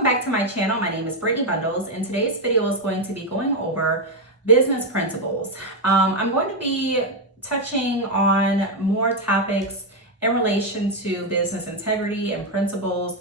welcome back to my channel. My name is Brittney Bundles, and today's video is going to be going over business principles. I'm going to be touching on more topics in relation to business integrity and principles,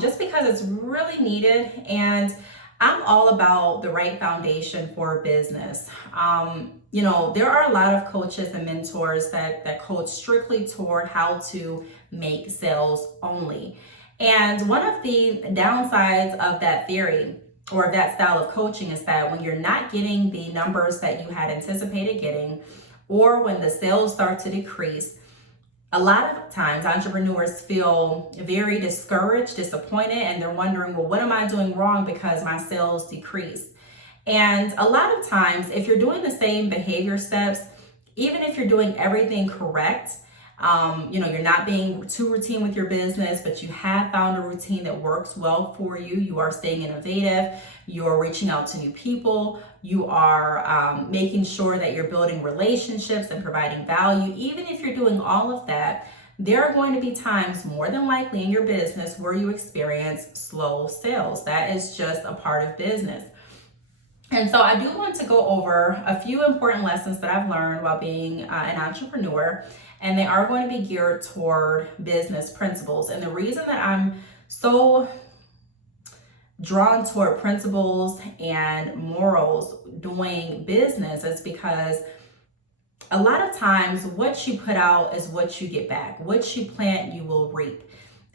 just because it's really needed, and I'm all about the right foundation for business. There are a lot of coaches and mentors that coach strictly toward how to make sales only. And one of the downsides of that theory or that style of coaching is that when you're not getting the numbers that you had anticipated getting, or when the sales start to decrease, a lot of times entrepreneurs feel very discouraged, disappointed, and they're wondering, well, what am I doing wrong because my sales decreased? And a lot of times, if you're doing the same behavior steps, even if you're doing everything correct, you're not being too routine with your business, but you have found a routine that works well for you. You are staying innovative. You're reaching out to new people. You are making sure that you're building relationships and providing value. Even if you're doing all of that, there are going to be times, more than likely in your business, where you experience slow sales. That is just a part of business. And so I do want to go over a few important lessons that I've learned while being an entrepreneur, and they are going to be geared toward business principles. And the reason that I'm so drawn toward principles and morals doing business is because a lot of times what you put out is what you get back. What you plant, you will reap.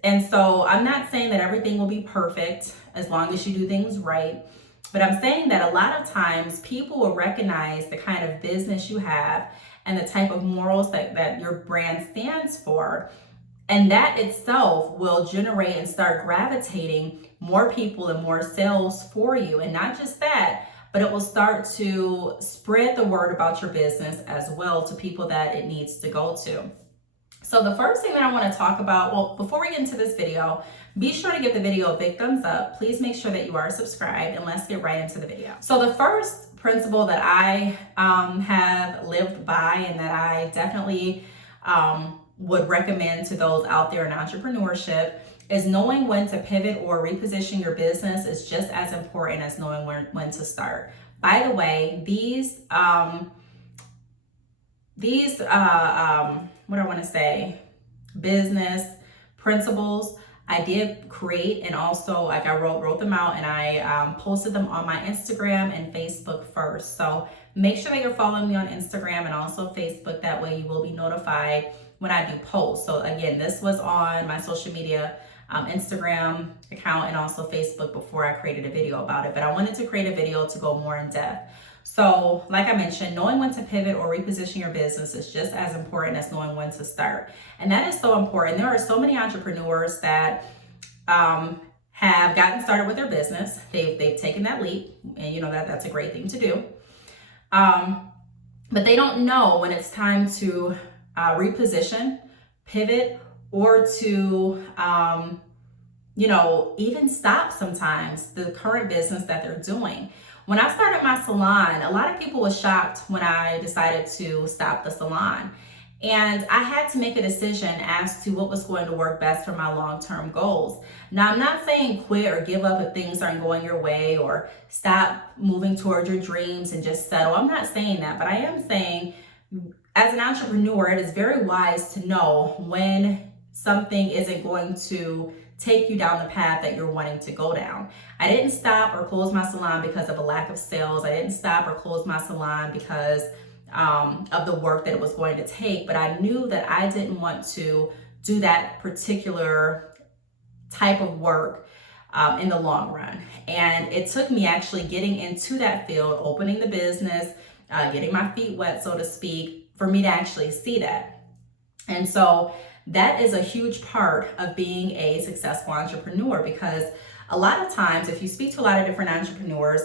And so I'm not saying that everything will be perfect as long as you do things right. But I'm saying that a lot of times people will recognize the kind of business you have and the type of morals that your brand stands for. And that itself will generate and start gravitating more people and more sales for you. And not just that, but it will start to spread the word about your business as well to people that it needs to go to. So the first thing that I want to talk about, well, before we get into this video, be sure to give the video a big thumbs up. Please make sure that you are subscribed, and let's get right into the video. So the first principle that I have lived by and that I definitely would recommend to those out there in entrepreneurship is knowing when to pivot or reposition your business is just as important as knowing when to start. By the way, business principles, I did create, and also I wrote them out, and I posted them on my Instagram and Facebook first. So make sure that you're following me on Instagram and also Facebook. That way you will be notified when I do posts. So again, this was on my social media Instagram account and also Facebook before I created a video about it. But I wanted to create a video to go more in depth. So like I mentioned, knowing when to pivot or reposition your business is just as important as knowing when to start. And that is so important. There are so many entrepreneurs that have gotten started with their business. They've taken that leap, and that's a great thing to do. But they don't know when it's time to reposition, pivot, or to even stop sometimes the current business that they're doing. When I started my salon, a lot of people were shocked when I decided to stop the salon. And I had to make a decision as to what was going to work best for my long-term goals. Now, I'm not saying quit or give up if things aren't going your way, or stop moving towards your dreams and just settle. I'm not saying that, but I am saying as an entrepreneur, it is very wise to know when something isn't going to take you down the path that you're wanting to go down. I didn't stop or close my salon because of a lack of sales. I didn't stop or close my salon because of the work that it was going to take, but I knew that I didn't want to do that particular type of work in the long run. And it took me actually getting into that field, opening the business, getting my feet wet, so to speak, for me to actually see that. And so that is a huge part of being a successful entrepreneur, because a lot of times, if you speak to a lot of different entrepreneurs,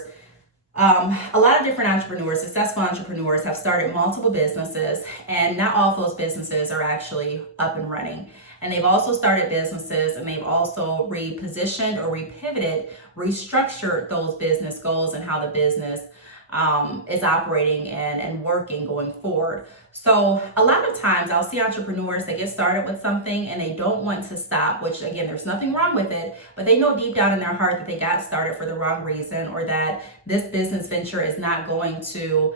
successful entrepreneurs have started multiple businesses, and not all of those businesses are actually up and running. And they've also started businesses, and they've also repositioned or repivoted, restructured those business goals and how the business is operating and working going forward. So a lot of times I'll see entrepreneurs that get started with something and they don't want to stop, which again, there's nothing wrong with it, but they know deep down in their heart that they got started for the wrong reason, or that this business venture is not going to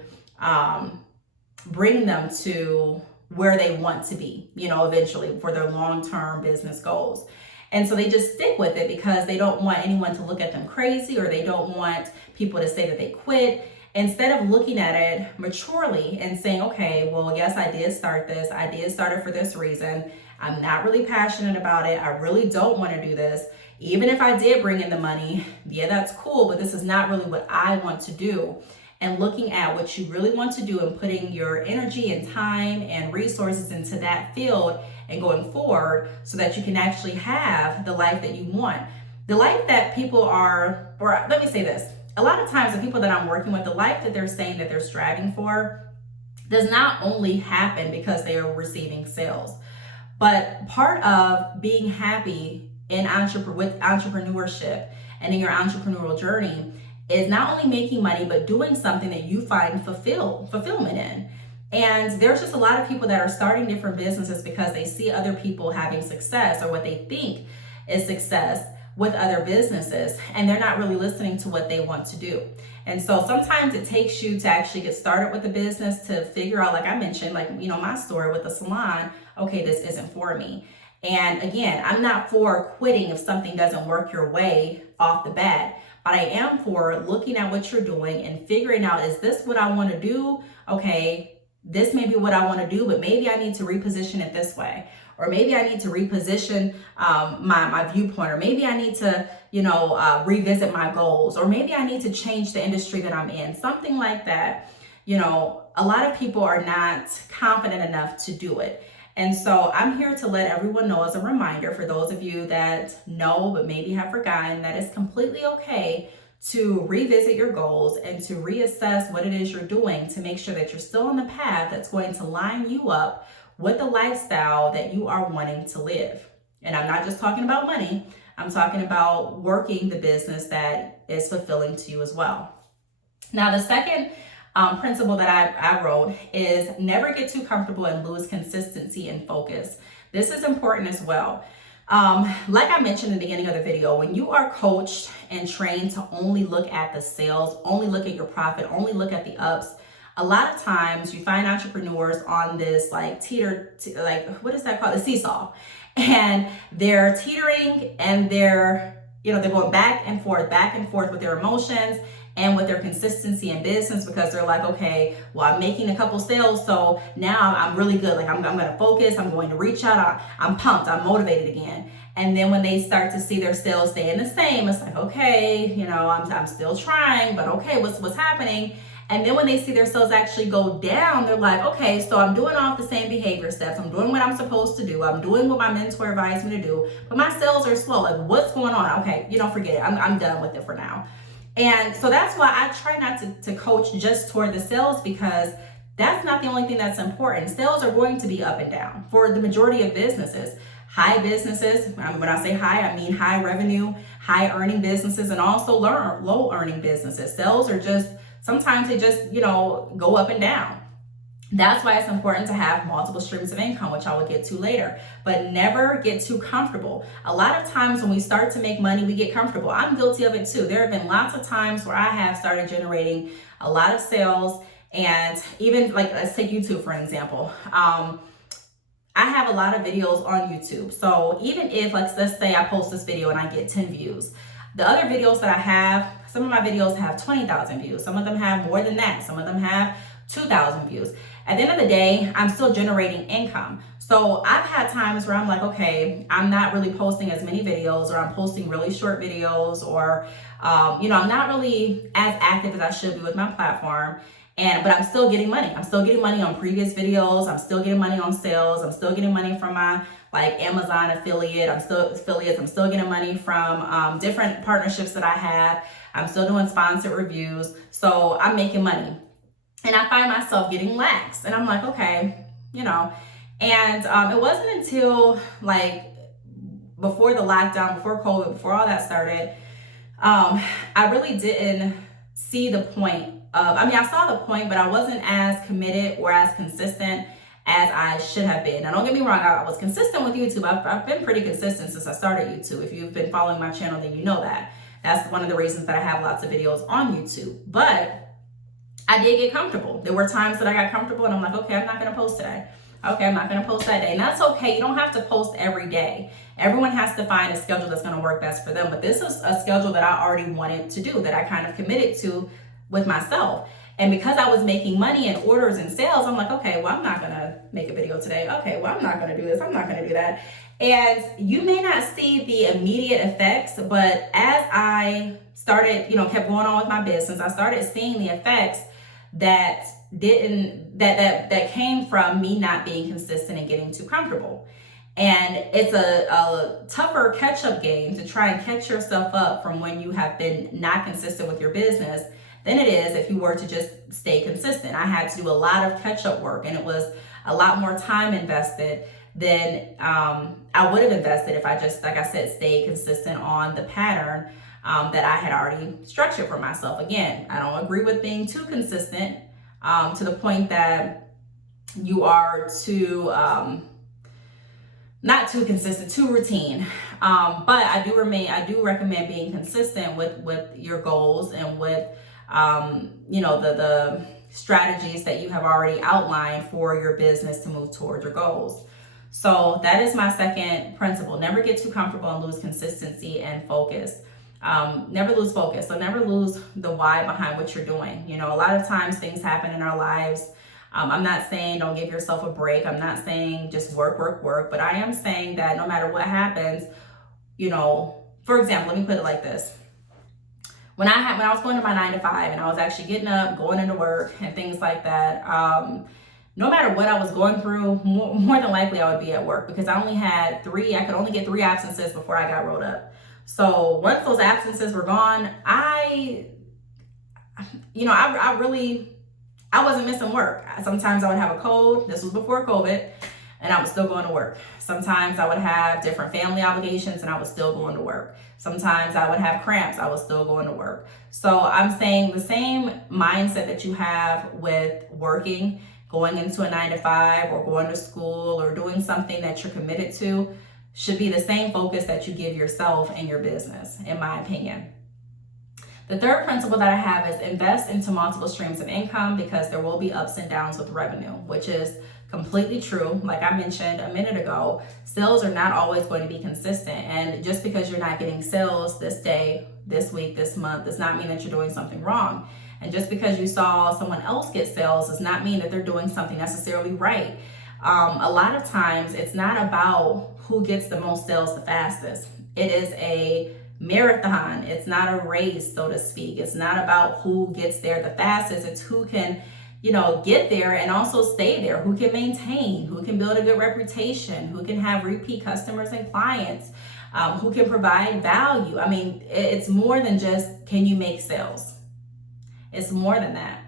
bring them to where they want to be, eventually for their long-term business goals. And so they just stick with it because they don't want anyone to look at them crazy, or they don't want people to say that they quit. Instead of looking at it maturely and saying, okay, well, yes, I did start this. I did start it for this reason. I'm not really passionate about it. I really don't want to do this. Even if I did bring in the money, yeah, that's cool, but this is not really what I want to do. And looking at what you really want to do and putting your energy and time and resources into that field and going forward so that you can actually have the life that you want. The life that people are, or let me say this, a lot of times the people that I'm working with, the life that they're saying that they're striving for does not only happen because they are receiving sales, but part of being happy with entrepreneurship and in your entrepreneurial journey is not only making money, but doing something that you find fulfillment in. And there's just a lot of people that are starting different businesses because they see other people having success, or what they think is success with other businesses, and they're not really listening to what they want to do. And so sometimes it takes you to actually get started with the business to figure out, like I mentioned, my story with the salon, okay, this isn't for me. And again, I'm not for quitting if something doesn't work your way off the bat, but I am for looking at what you're doing and figuring out, is this what I want to do? Okay, this may be what I want to do, but maybe I need to reposition it this way. Or maybe I need to reposition my viewpoint, or maybe I need to, revisit my goals, or maybe I need to change the industry that I'm in, something like that. A lot of people are not confident enough to do it. And so I'm here to let everyone know, as a reminder, for those of you that know but maybe have forgotten, that it's completely okay to revisit your goals and to reassess what it is you're doing to make sure that you're still on the path that's going to line you up with the lifestyle that you are wanting to live. And I'm not just talking about money, I'm talking about working the business that is fulfilling to you as well. Now, the second principle that I wrote is never get too comfortable and lose consistency and focus. This is important as well. Like I mentioned in the beginning of the video, when you are coached and trained to only look at the sales, only look at your profit, only look at the ups, a lot of times you find entrepreneurs on this what is that called? The seesaw. And they're teetering, and they're going back and forth with their emotions and with their consistency in business, because they're like, okay, well, I'm making a couple sales, so now I'm really good. Like I'm going to focus, I'm going to reach out, I'm pumped, I'm motivated again. And then when they start to see their sales staying the same, it's like, okay, I'm still trying, but okay, what's happening? And then when they see their sales actually go down, they're like, okay, so I'm doing all the same behavior steps. I'm doing what I'm supposed to do. I'm doing what my mentor advised me to do, but my sales are slow. Like, what's going on? Okay, forget it. I'm done with it for now. And so that's why I try not to coach just toward the sales, because that's not the only thing that's important. Sales are going to be up and down for the majority of businesses. High businesses, when I say high, I mean high revenue, high earning businesses, and also low earning businesses. Sales are sometimes they just, go up and down. That's why it's important to have multiple streams of income, which I will get to later, but never get too comfortable. A lot of times when we start to make money, we get comfortable. I'm guilty of it too. There have been lots of times where I have started generating a lot of sales, and even let's take YouTube for an example. I have a lot of videos on YouTube. So even if let's say I post this video and I get 10 views, the other videos that I have, some of my videos have 20,000 views. Some of them have more than that. Some of them have 2,000 views. At the end of the day, I'm still generating income. So I've had times where I'm like, okay, I'm not really posting as many videos, or I'm posting really short videos, or, I'm not really as active as I should be with my platform. But I'm still getting money. I'm still getting money on previous videos. I'm still getting money on sales. I'm still getting money from my Amazon affiliate. I'm still getting money from different partnerships that I have. I'm still doing sponsored reviews. So I'm making money. And I find myself getting lax. And I'm like, okay, And it wasn't until before the lockdown, before COVID, before all that started, I really didn't see the point I saw the point, but I wasn't as committed or as consistent as I should have been. Now, don't get me wrong, I was consistent with YouTube. I've been pretty consistent since I started YouTube. If you've been following my channel, then you know that. That's one of the reasons that I have lots of videos on YouTube. But I did get comfortable. There were times that I got comfortable and I'm like, okay, I'm not going to post today. Okay, I'm not going to post that day. And that's okay. You don't have to post every day. Everyone has to find a schedule that's going to work best for them. But this is a schedule that I already wanted to do, that I kind of committed to with myself. And because I was making money and orders and sales, I'm like, okay, well, I'm not going to make a video today. Okay, well, I'm not going to do this. I'm not going to do that. And you may not see the immediate effects, but as I started, kept going on with my business, I started seeing the effects that came from me not being consistent and getting too comfortable. And it's a tougher catch-up game to try and catch yourself up from when you have been not consistent with your business than it is if you were to just stay consistent. I had to do a lot of catch-up work, and it was a lot more time invested than I would have invested if I just, like I said, stayed consistent on the pattern that I had already structured for myself. Again, I don't agree with being too consistent to the point that you are too, not too consistent, too routine. But I do recommend being consistent with your goals and with the strategies that you have already outlined for your business to move towards your goals. So that is my second principle. Never get too comfortable and lose consistency and focus. Never lose focus. So never lose the why behind what you're doing. A lot of times things happen in our lives. I'm not saying don't give yourself a break. I'm not saying just work, but I am saying that no matter what happens, for example, let me put it like this. When I was going to my 9 to 5 and I was actually getting up, going into work and things like that, no matter what I was going through, more than likely I would be at work, because I could only get 3 absences before I got rolled up. So once those absences were gone, I wasn't missing work. Sometimes I would have a cold. This was before COVID, and I was still going to work. Sometimes I would have different family obligations and I was still going to work. Sometimes I would have cramps. I was still going to work. So I'm saying the same mindset that you have with working, going into a 9 to 5 or going to school or doing something that you're committed to should be the same focus that you give yourself and your business, in my opinion. The third principle that I have is invest into multiple streams of income, because there will be ups and downs with revenue, which is completely true. Like I mentioned a minute ago, sales are not always going to be consistent. And just because you're not getting sales this day, this week, this month, does not mean that you're doing something wrong. And just because you saw someone else get sales does not mean that they're doing something necessarily right. A lot of times it's not about who gets the most sales the fastest. It is a marathon. It's not a race, so to speak. It's not about who gets there the fastest. It's who can get there and also stay there, who can maintain, who can build a good reputation, who can have repeat customers and clients, who can provide value. I mean, it's more than just, can you make sales? It's more than that.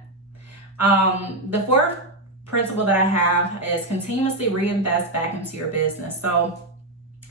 The fourth principle that I have is continuously reinvest back into your business. So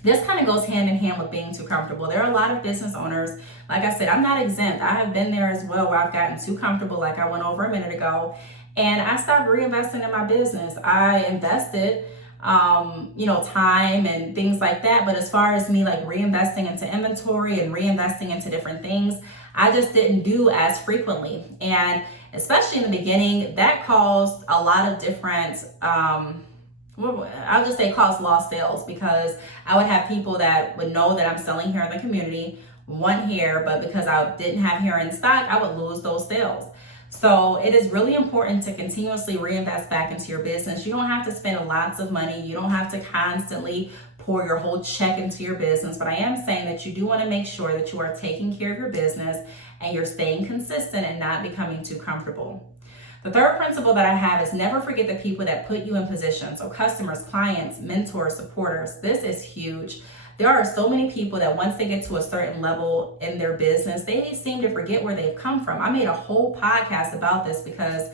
this kind of goes hand in hand with being too comfortable. There are a lot of business owners, like I said, I'm not exempt. I have been there as well, where I've gotten too comfortable, like I went over a minute ago, and I stopped reinvesting in my business. I invested, time and things like that. But as far as me like reinvesting into inventory and reinvesting into different things, I just didn't do as frequently. And especially in the beginning, that caused a lot of different, I'll just say caused lost sales, because I would have people that would know that I'm selling hair in the community, want hair, but because I didn't have hair in stock, I would lose those sales. So it is really important to continuously reinvest back into your business. You don't have to spend lots of money. You don't have to constantly pour your whole check into your business. But I am saying that you do want to make sure that you are taking care of your business and you're staying consistent and not becoming too comfortable. The third principle that I have is never forget the people that put you in position. So customers, clients, mentors, supporters. This is huge. There are so many people that once they get to a certain level in their business, they seem to forget where they've come from. I made a whole podcast about this because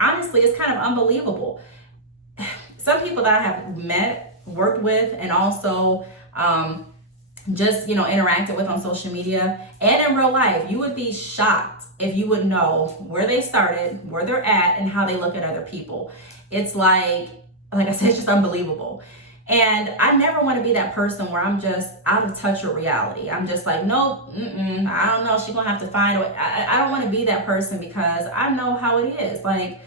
honestly, it's kind of unbelievable. Some people that I have met, worked with, and also just, interacted with on social media and in real life, you would be shocked if you would know where they started, where they're at, and how they look at other people. It's like I said, it's just unbelievable. And I never want to be that person where I'm just out of touch with reality. I'm just like, nope, I don't know. She's going to have to find a way. I don't want to be that person because I know how it is. Like,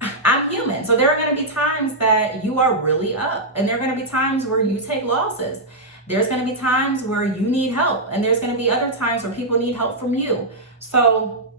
I'm human. So there are going to be times that you are really up, and there are going to be times where you take losses. There's going to be times where you need help, and there's going to be other times where people need help from you. So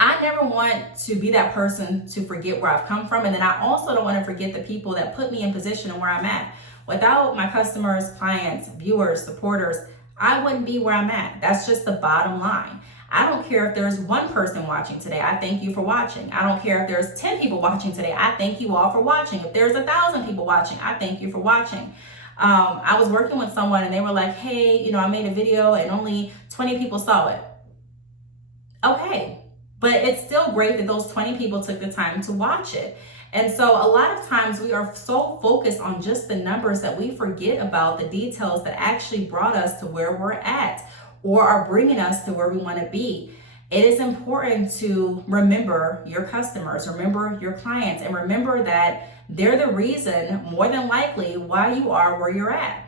I never want to be that person to forget where I've come from. And then I also don't want to forget the people that put me in position of where I'm at. Without my customers, clients, viewers, supporters, I wouldn't be where I'm at. That's just the bottom line. I don't care if there's one person watching today. I thank you for watching. I don't care if there's 10 people watching today. I thank you all for watching. If there's 1,000 people watching, I thank you for watching. I was working with someone and they were like, hey, I made a video and only 20 people saw it. Okay, but it's still great that those 20 people took the time to watch it. And so a lot of times we are so focused on just the numbers that we forget about the details that actually brought us to where we're at or are bringing us to where we want to be. It is important to remember your customers, remember your clients, and remember that they're the reason, more than likely, why you are where you're at.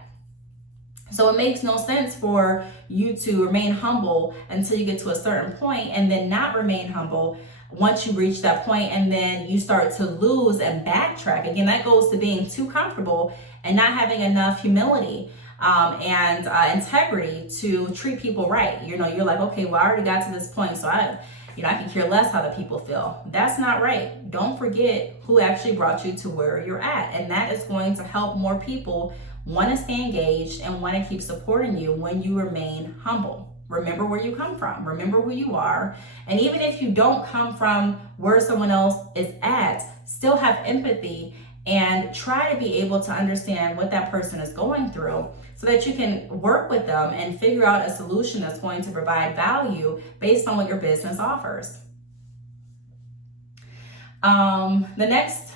So it makes no sense for you to remain humble until you get to a certain point and then not remain humble once you reach that point, and then you start to lose and backtrack. Again, that goes to being too comfortable and not having enough humility and integrity to treat people right. You're like, okay, well, I already got to this point, so I can care less how the people feel. That's not right. Don't forget who actually brought you to where you're at. And that is going to help more people want to stay engaged and want to keep supporting you when you remain humble. Remember where you come from. Remember who you are. And even if you don't come from where someone else is at, still have empathy and try to be able to understand what that person is going through so that you can work with them and figure out a solution that's going to provide value based on what your business offers. The next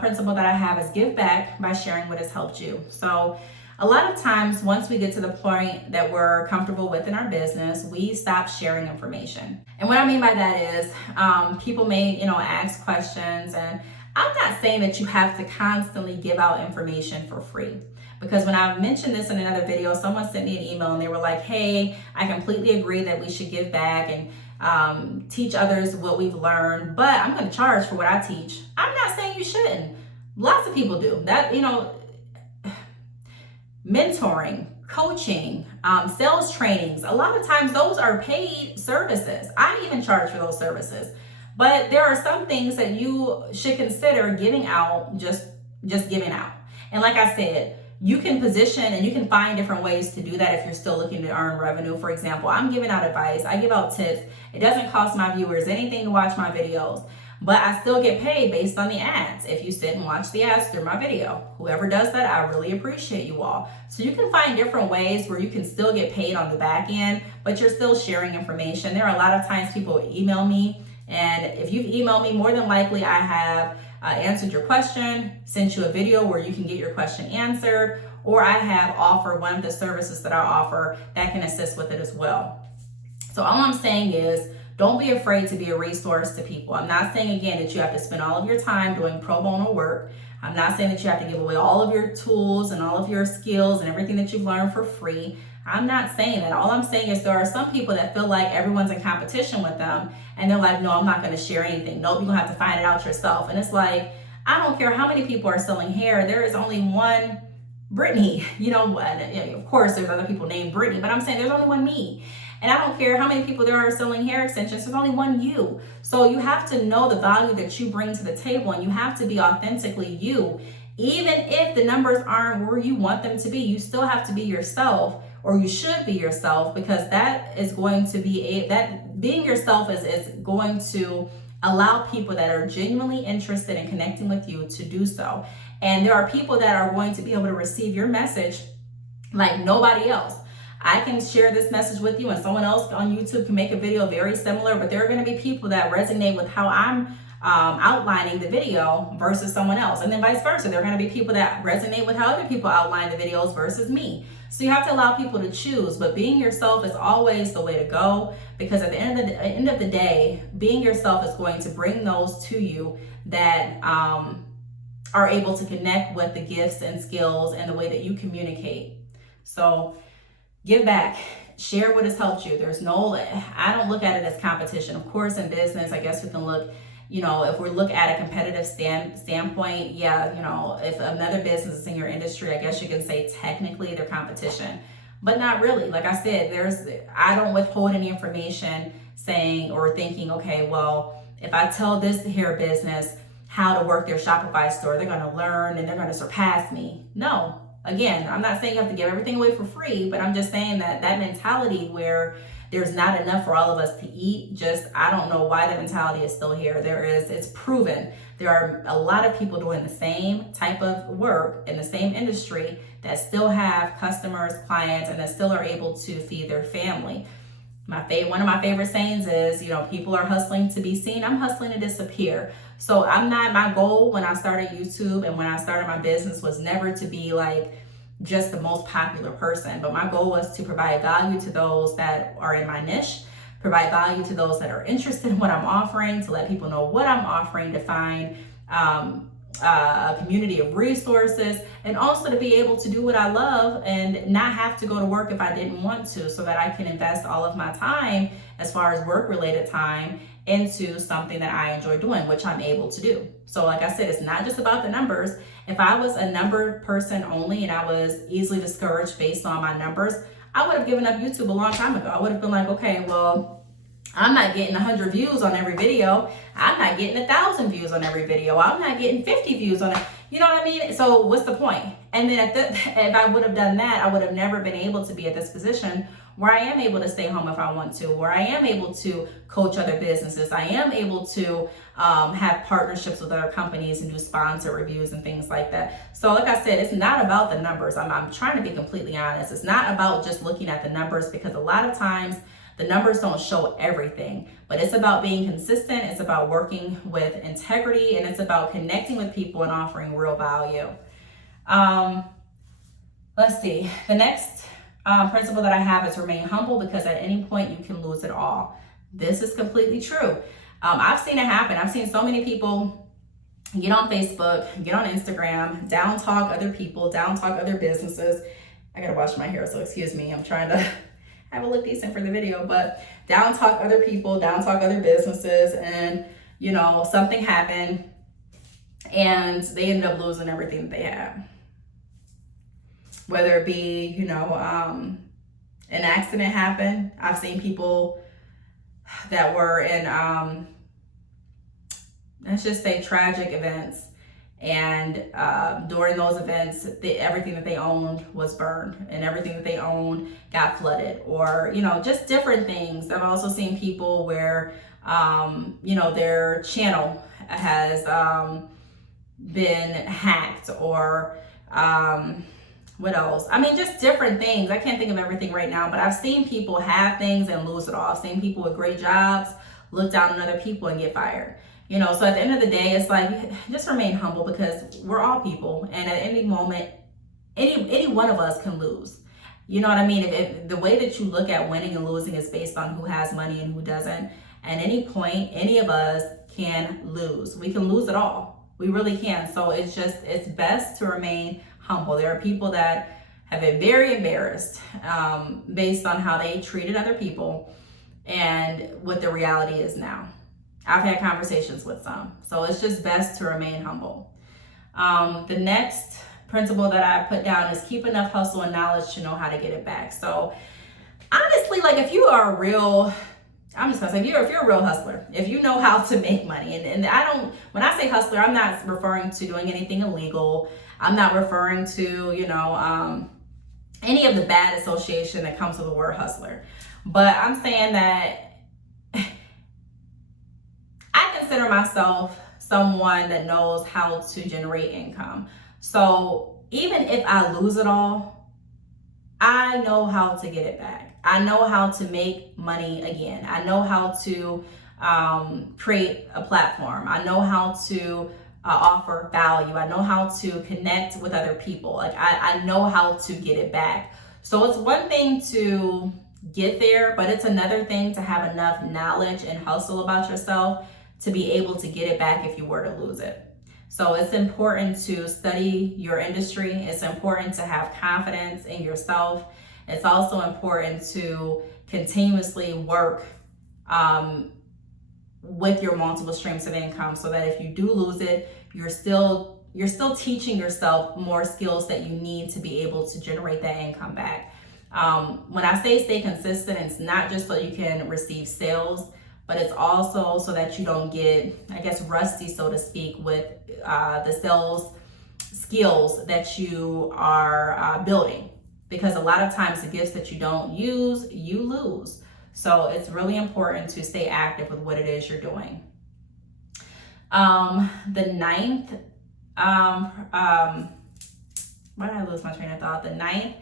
principle that I have is give back by sharing what has helped you. So a lot of times, once we get to the point that we're comfortable with in our business, we stop sharing information. And what I mean by that is people may, ask questions, and I'm not saying that you have to constantly give out information for free. Because when I mentioned this in another video, someone sent me an email and they were like, hey, I completely agree that we should give back and teach others what we've learned, but I'm going to charge for what I teach. I'm not saying you shouldn't. Lots of people do that. Mentoring, coaching, sales trainings, a lot of times those are paid services. I even charge for those services. But there are some things that you should consider giving out, just giving out. And like I said, you can position and you can find different ways to do that if you're still looking to earn revenue. For example, I'm giving out advice. I give out tips. It doesn't cost my viewers anything to watch my videos, but I still get paid based on the ads. If you sit and watch the ads through my video, whoever does that, I really appreciate you all. So you can find different ways where you can still get paid on the back end, but you're still sharing information. There are a lot of times people email me, and if you've emailed me, more than likely I have answered your question, sent you a video where you can get your question answered, or I have offered one of the services that I offer that can assist with it as well. So all I'm saying is, don't be afraid to be a resource to people. I'm not saying, again, that you have to spend all of your time doing pro bono work. I'm not saying that you have to give away all of your tools and all of your skills and everything that you've learned for free. I'm not saying that. All I'm saying is there are some people that feel like everyone's in competition with them, and they're like, no, I'm not going to share anything. Nope, you're going to have to find it out yourself. And it's like, I don't care how many people are selling hair. There is only one Brittney. Of course, there's other people named Brittney, but I'm saying there's only one me. And I don't care how many people there are selling hair extensions, there's only one you. So you have to know the value that you bring to the table, and you have to be authentically you. Even if the numbers aren't where you want them to be, you still have to be yourself, or you should be yourself, because that is going to be being yourself is going to allow people that are genuinely interested in connecting with you to do so. And there are people that are going to be able to receive your message like nobody else. I can share this message with you, and someone else on YouTube can make a video very similar, but there are going to be people that resonate with how I'm outlining the video versus someone else. And then vice versa. There are going to be people that resonate with how other people outline the videos versus me. So you have to allow people to choose, but being yourself is always the way to go, because at the end of the day, being yourself is going to bring those to you that are able to connect with the gifts and skills and the way that you communicate. So give back, share what has helped you. I don't look at it as competition. Of course, in business, I guess we can look, if we look at a competitive standpoint, yeah, if another business is in your industry, I guess you can say technically they're competition, but not really. Like I said, I don't withhold any information saying or thinking, okay, well, if I tell this here business how to work their Shopify store, they're going to learn and they're going to surpass me. No, again, I'm not saying you have to give everything away for free, but I'm just saying that mentality where there's not enough for all of us to eat, I don't know why that mentality is still here. It's proven. There are a lot of people doing the same type of work in the same industry that still have customers, clients, and that still are able to feed their family. One of my favorite sayings is, people are hustling to be seen. I'm hustling to disappear. So my goal when I started YouTube and when I started my business was never to be like just the most popular person, but my goal was to provide value to those that are in my niche, provide value to those that are interested in what I'm offering, to let people know what I'm offering, to find a community of resources, and also to be able to do what I love and not have to go to work if I didn't want to, so that I can invest all of my time, as far as work-related time, into something that I enjoy doing, which I'm able to do. So like I said, it's not just about the numbers. If I was a number person only and I was easily discouraged based on my numbers, I would have given up YouTube a long time ago. I would have been like, okay, well, I'm not getting 100 views on every video. I'm not getting 1,000 views on every video. I'm not getting 50 views on it. You know what I mean? So what's the point? And then if I would have done that, I would have never been able to be at this position where I am able to stay home if I want to, where I am able to coach other businesses. I am able to have partnerships with other companies and do sponsor reviews and things like that. So like I said, it's not about the numbers. I'm trying to be completely honest. It's not about just looking at the numbers, because a lot of times the numbers don't show everything, but it's about being consistent. It's about working with integrity, and it's about connecting with people and offering real value. Let's see. The next principle that I have is remain humble, because at any point you can lose it all. This is completely true. I've seen it happen. I've seen so many people get on Facebook, get on Instagram, down talk other people, down talk other businesses. I gotta wash my hair, so excuse me. I'm trying to have a look decent for the video, but down talk other people, down talk other businesses, and something happened and they ended up losing everything that they had. Whether it be, an accident happened. I've seen people that were in, let's just say, tragic events. And during those events, everything that they owned was burned, and everything that they owned got flooded, or, just different things. I've also seen people where, their channel has been hacked, or what else? I mean, just different things. I can't think of everything right now, but I've seen people have things and lose it all. I've seen people with great jobs look down on other people and get fired. So at the end of the day, it's like, just remain humble, because we're all people. And at any moment, any one of us can lose. You know what I mean? If the way that you look at winning and losing is based on who has money and who doesn't, at any point, any of us can lose. We can lose it all. We really can. So it's best to remain humble. There are people that have been very embarrassed based on how they treated other people and what the reality is now. I've had conversations with some. So it's just best to remain humble. The next principle that I put down is keep enough hustle and knowledge to know how to get it back. So honestly, like, if you are a real, I'm just gonna say, if you're a real hustler, if you know how to make money, and when I say hustler, I'm not referring to doing anything illegal. I'm not referring to, any of the bad association that comes with the word hustler. But I'm saying that I consider myself someone that knows how to generate income. So even if I lose it all, I know how to get it back. I know how to make money again. I know how to create a platform. I know how to offer value. I know how to connect with other people. Like I know how to get it back. So it's one thing to get there, but it's another thing to have enough knowledge and hustle about yourself to be able to get it back if you were to lose it. So it's important to study your industry. It's important to have confidence in yourself. It's also important to continuously work with your multiple streams of income, so that if you do lose it, you're still teaching yourself more skills that you need to be able to generate that income back. When I say stay consistent, it's not just so you can receive sales, but it's also so that you don't get, I guess, rusty, so to speak, with the sales skills that you are building. Because a lot of times the gifts that you don't use, you lose. So it's really important to stay active with what it is you're doing. The ninth, why did I lose my train of thought? The ninth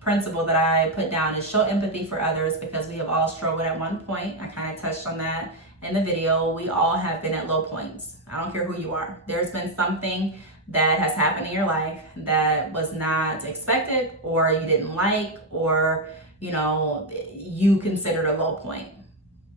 principle that I put down is show empathy for others, because we have all struggled at one point. I kind of touched on that in the video. We all have been at low points. I don't care who you are. There's been something that has happened in your life that was not expected, or you didn't like, or you considered a low point.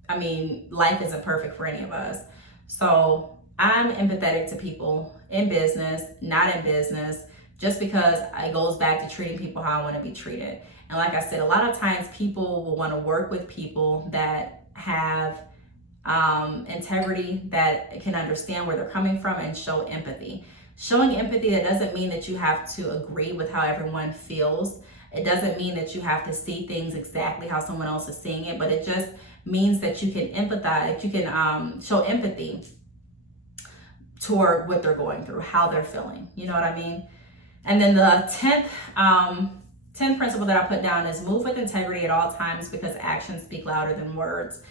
I mean, life isn't perfect for any of us. So I'm empathetic to people in business, not in business, just because it goes back to treating people how I want to be treated. And like I said, a lot of times people will want to work with people that have integrity, that can understand where they're coming from, and show empathy. Showing empathy, that doesn't mean that you have to agree with how everyone feels. It doesn't mean that you have to see things exactly how someone else is seeing it, but it just means that you can empathize, you can show empathy toward what they're going through, how they're feeling. You know what I mean? And then the 10th principle that I put down is move with integrity at all times, because actions speak louder than words.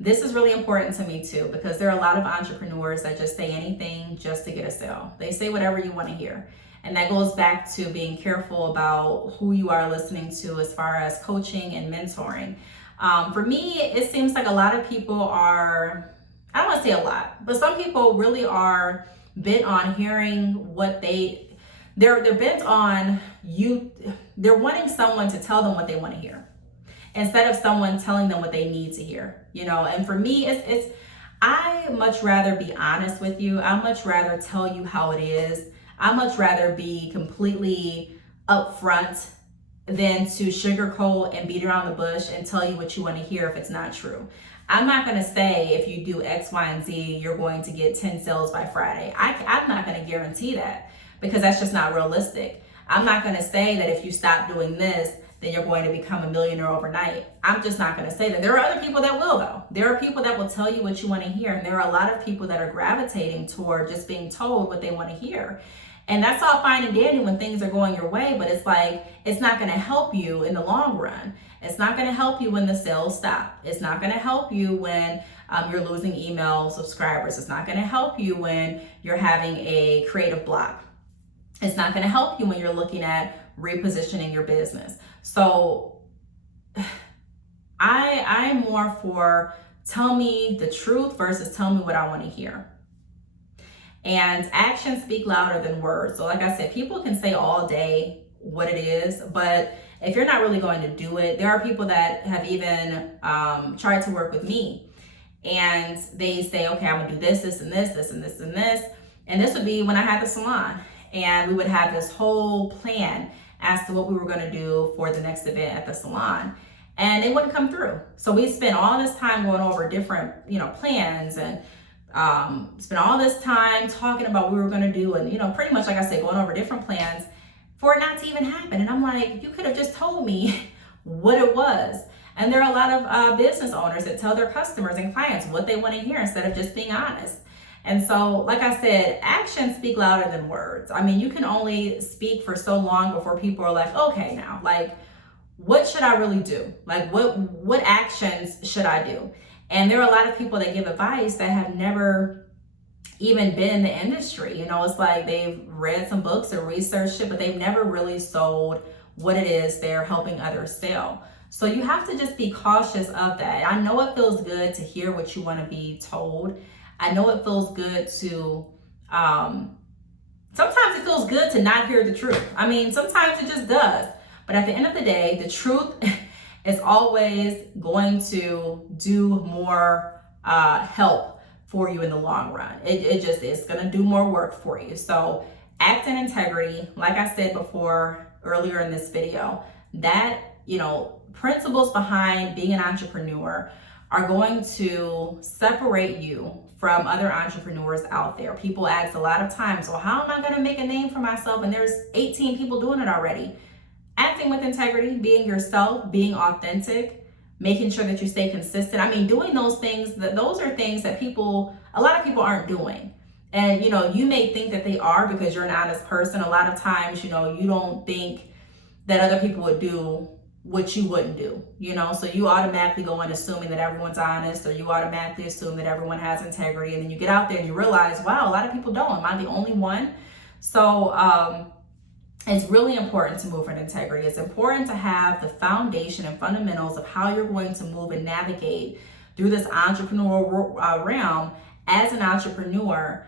This is really important to me too, because there are a lot of entrepreneurs that just say anything just to get a sale. They say whatever you want to hear. And that goes back to being careful about who you are listening to as far as coaching and mentoring. For me, it seems like a lot of people are, I don't want to say a lot, but some people really are bent on hearing what they're bent on you. They're wanting someone to tell them what they want to hear, instead of someone telling them what they need to hear, And for me, I much rather be honest with you. I much rather tell you how it is. I much rather be completely upfront than to sugarcoat and beat around the bush and tell you what you want to hear if it's not true. I'm not going to say if you do X, Y, and Z, you're going to get 10 sales by Friday. I'm not going to guarantee that, because that's just not realistic. I'm not going to say that if you stop doing this, then you're going to become a millionaire overnight. I'm just not going to say that. There are other people that will, though. There are people that will tell you what you want to hear. And there are a lot of people that are gravitating toward just being told what they want to hear. And that's all fine and dandy when things are going your way, but it's like, it's not going to help you in the long run. It's not going to help you when the sales stop. It's not going to help you when you're losing email subscribers. It's not going to help you when you're having a creative block. It's not going to help you when you're looking at repositioning your business. So I'm more for tell me the truth versus tell me what I want to hear. And actions speak louder than words. So like I said, people can say all day what it is, but if you're not really going to do it, there are people that have even tried to work with me, and they say, okay, I'm gonna do this, this, and this, this, and this, and this. And this would be when I had the salon, and we would have this whole plan as to what we were gonna do for the next event at the salon. And it wouldn't come through. So we spent all this time going over different, plans, and spent all this time talking about what we were going to do, and pretty much, like I said, going over different plans for it not to even happen. And I'm like, you could have just told me what it was. And there are a lot of business owners that tell their customers and clients what they want to hear instead of just being honest. And so, like I said, actions speak louder than words. I mean, you can only speak for so long before people are like, okay, now, like, what should I really do? Like, what actions should I do? And there are a lot of people that give advice that have never even been in the industry. It's like they've read some books or researched it, but they've never really sold what it is they're helping others sell. So you have to just be cautious of that. I know it feels good to hear what you want to be told. I know it feels good to, sometimes it feels good to not hear the truth. I mean, sometimes it just does. But at the end of the day, the truth is always going to do more help for you in the long run. It just is going to do more work for you. So act in integrity. Like I said before, earlier in this video, that, principles behind being an entrepreneur are going to separate you from other entrepreneurs out there. People ask a lot of times, well, how am I going to make a name for myself? And there's 18 people doing it already. Acting with integrity, being yourself, being authentic, making sure that you stay consistent. I mean, doing those things, those are things that a lot of people aren't doing. And, you may think that they are because you're an honest person. A lot of times, you don't think that other people would do what you wouldn't do, so you automatically go in assuming that everyone's honest, or you automatically assume that everyone has integrity, and then you get out there and you realize, wow, a lot of people don't. Am I the only one? So it's really important to move with integrity. It's important to have the foundation and fundamentals of how you're going to move and navigate through this entrepreneurial realm as an entrepreneur.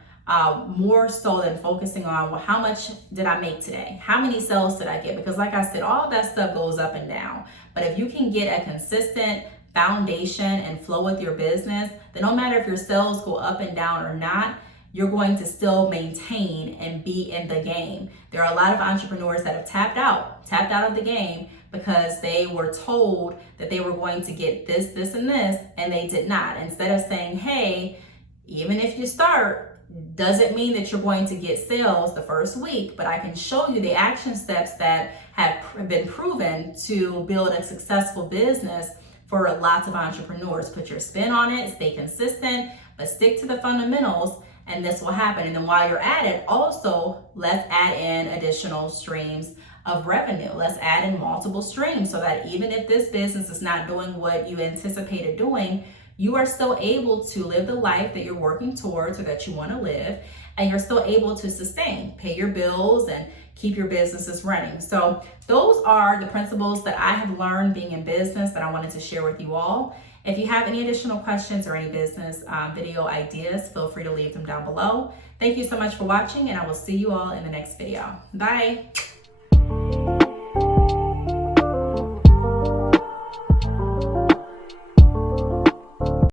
More so than focusing on, well, how much did I make today? How many sales did I get? Because like I said, all of that stuff goes up and down. But if you can get a consistent foundation and flow with your business, then no matter if your sales go up and down or not, you're going to still maintain and be in the game. There are a lot of entrepreneurs that have tapped out of the game because they were told that they were going to get this, this, and this, and they did not. Instead of saying, hey, even if you start, doesn't mean that you're going to get sales the first week, but I can show you the action steps that have been proven to build a successful business for lots of entrepreneurs. Put your spin on it, stay consistent, but stick to the fundamentals, and this will happen. And then while you're at it, also, let's add in additional streams of revenue. Let's add in multiple streams so that even if this business is not doing what you anticipated doing, you are still able to live the life that you're working towards or that you want to live, and you're still able to sustain, pay your bills, and keep your businesses running. So those are the principles that I have learned being in business that I wanted to share with you all. If you have any additional questions or any business video ideas, feel free to leave them down below. Thank you so much for watching, and I will see you all in the next video. Bye.